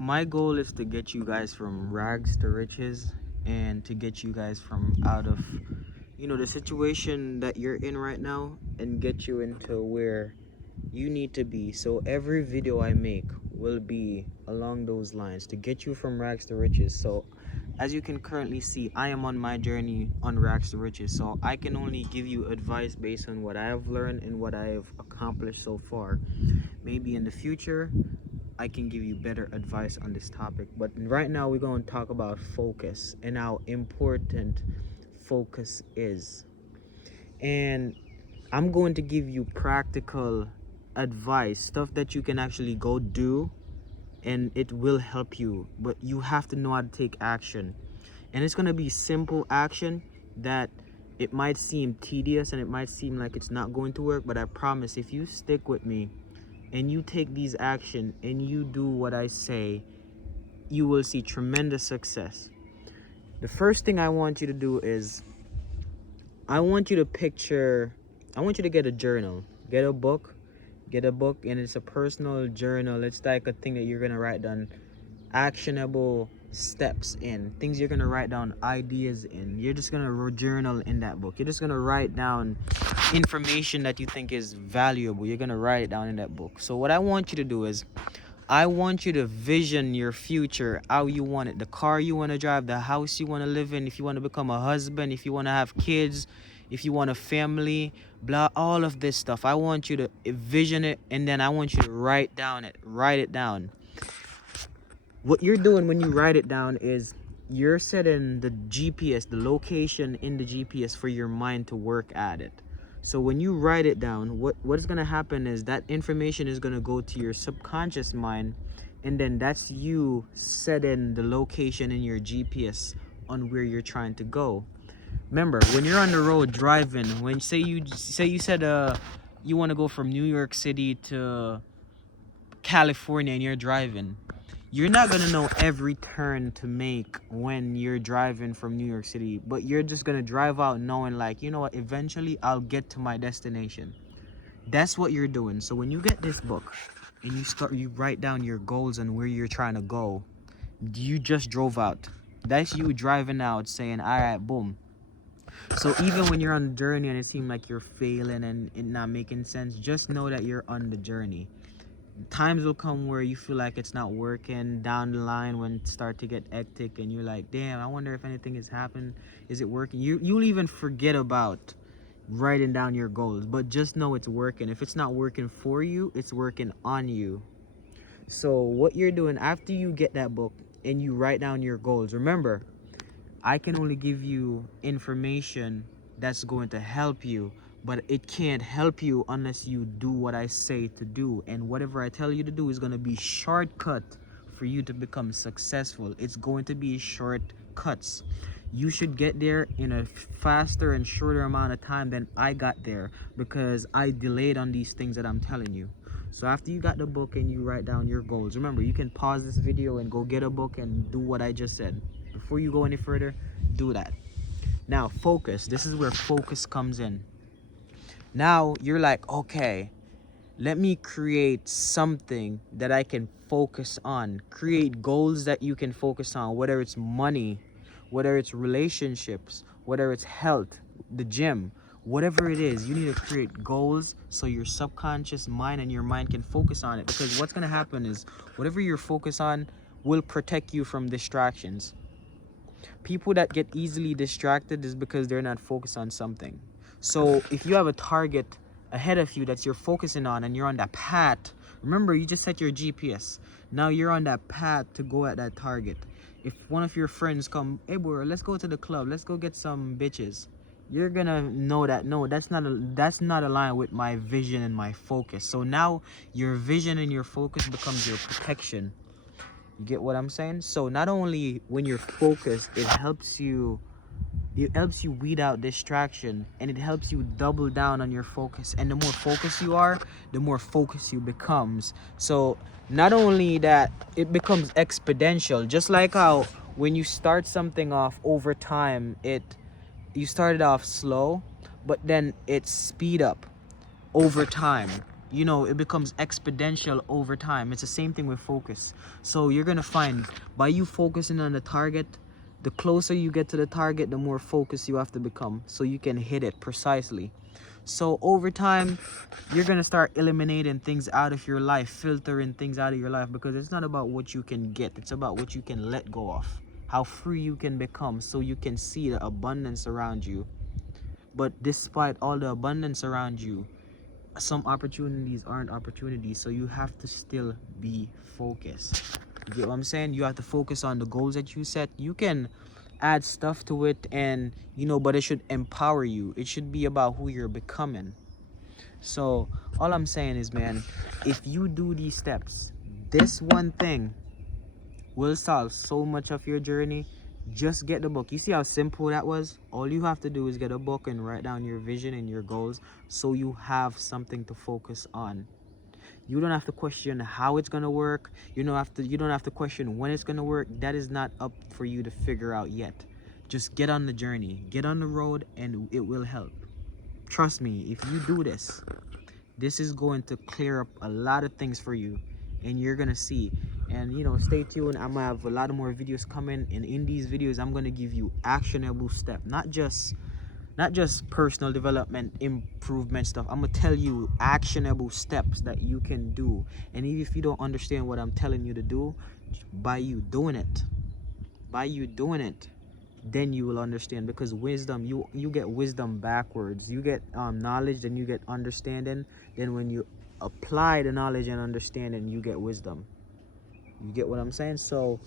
my goal is to get you guys from rags to riches, and to get you guys from out of, the situation that you're in right now, and get you into where you need to be. So every video I make will be along those lines, to get you from rags to riches. So as you can currently see, I am on my journey on rags to riches, so I can only give you advice based on what I have learned and what I have accomplished so far. Maybe in the future I can give you better advice on this topic, but right now we're going to talk about focus and how important focus is. And I'm going to give you practical advice, stuff that you can actually go do, and it will help you, but you have to know how to take action. And it's going to be simple action that it might seem tedious and it might seem like it's not going to work, but I promise if you stick with me and you take these action and you do what I say, you will see tremendous success. The first thing I want you to do is I want you to get a journal, get a book, and it's a personal journal. It's like a thing that you're gonna write down actionable steps in, things you're gonna write down ideas in. You're just gonna journal in that book. You're just gonna write down information that you think is valuable. You're gonna write it down in that book. So what I want you to do is I want you to vision your future, how you want it, the car you want to drive, the house you want to live in, if you want to become a husband, if you want to have kids, if you want a family, blah, all of this stuff. I want you to vision it, and then I want you to write it down. What you're doing when you write it down is you're setting the GPS, the location in the GPS for your mind to work at it. So when you write it down, what is going to happen is that information is going to go to your subconscious mind, and then that's you setting the location in your GPS on where you're trying to go. Remember, when you're on the road driving, when you said you want to go from New York City to California and you're driving, you're not going to know every turn to make when you're driving from New York City, but you're just going to drive out knowing, like, you know what, eventually I'll get to my destination. That's what you're doing. So when you get this book and you write down your goals and where you're trying to go, you just drove out. That's you driving out saying, all right, boom. So even when you're on the journey and it seems like you're failing and it not making sense, just know that you're on the journey. Times will come where you feel like it's not working down the line, when it start to get hectic and you're like, damn, I wonder if anything has happened. Is it working? You'll even forget about writing down your goals, but just know it's working. If it's not working for you, it's working on you. So what you're doing after you get that book and you write down your goals, remember, I can only give you information that's going to help you, but it can't help you unless you do what I say to do. And whatever I tell you to do is going to be shortcut for you to become successful. It's going to be shortcuts. You should get there in a faster and shorter amount of time than I got there, because I delayed on these things that I'm telling you. So after you got the book and you write down your goals, remember, you can pause this video and go get a book and do what I just said. Before you go any further, do that. Now, focus. This is where focus comes in. Now you're like, okay, let me create something that I can focus on. Create goals that you can focus on, whether it's money, whether it's relationships, whether it's health, the gym, whatever it is. You need to create goals so your subconscious mind and your mind can focus on it, because what's going to happen is whatever you're focused on will protect you from distractions. People that get easily distracted is because they're not focused on something. So if you have a target ahead of you that you're focusing on and you're on that path, remember, you just set your GPS. Now you're on that path to go at that target. If one of your friends come, hey bro, let's go to the club, let's go get some bitches, you're gonna know that no, that's not aligned with my vision and my focus. So now your vision and your focus becomes your protection. You get what I'm saying? So not only when you're focused, it helps you weed out distraction, and it helps you double down on your focus. And the more focused you are, the more focused you becomes. So not only that, it becomes exponential. Just like how when you start something off over time, you started off slow, but then it speed up over time. you know, it becomes exponential over time. It's the same thing with focus. So you're gonna find, by you focusing on the target, the closer you get to the target, the more focused you have to become so you can hit it precisely. So over time, you're gonna start eliminating things out of your life, filtering things out of your life, because it's not about what you can get, it's about what you can let go of, how free you can become, so you can see the abundance around you. But despite all the abundance around you, some opportunities aren't opportunities, so you have to still be focused. You get what I'm saying? You have to focus on the goals that you set. You can add stuff to it, and you know, but it should empower you. It should be about who you're becoming. So all I'm saying is, man, if you do these steps, this one thing will solve so much of your journey. Just get the book. You see how simple that was? All you have to do is get a book and write down your vision and your goals, so you have something to focus on. You don't have to question how it's gonna work. You don't have to question when it's gonna work. That is not up for you to figure out yet. Just get on the journey, get on the road, and it will help. Trust me, if you do this, this is going to clear up a lot of things for you, and you're gonna see. And you know, stay tuned. I'm gonna have a lot of more videos coming, and in these videos I'm gonna give you actionable steps, not just personal development improvement stuff. I'm gonna tell you actionable steps that you can do, and even if you don't understand what I'm telling you to do, by you doing it, then you will understand. Because wisdom, you get wisdom backwards. You get knowledge, then you get understanding, then when you apply the knowledge and understanding, you get wisdom. You get what I'm saying? So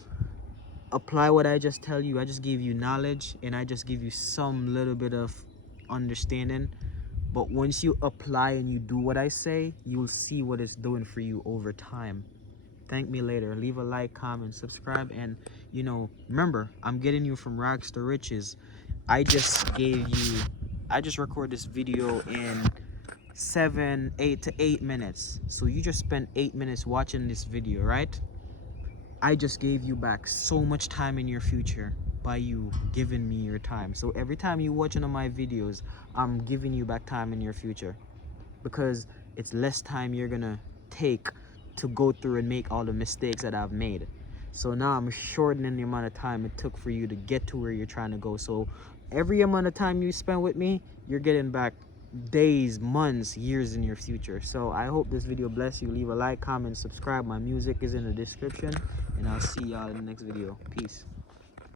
apply what I just tell you. I just give you knowledge, and I just give you some little bit of understanding. But once you apply and you do what I say, you'll see what it's doing for you over time. Thank me later. Leave a like, comment, subscribe, and you know, remember, I'm getting you from rags to riches. I just recorded this video in 8 to 8 minutes. So you just spent 8 minutes watching this video, right? I just gave you back so much time in your future by you giving me your time. So every time you watch one of my videos, I'm giving you back time in your future, because it's less time you're gonna take to go through and make all the mistakes that I've made. So now I'm shortening the amount of time it took for you to get to where you're trying to go. So every amount of time you spend with me, you're getting back days, months, years in your future. So I hope this video bless you. Leave a like, comment, subscribe. My music is in the description, and I'll see y'all in the next video. Peace.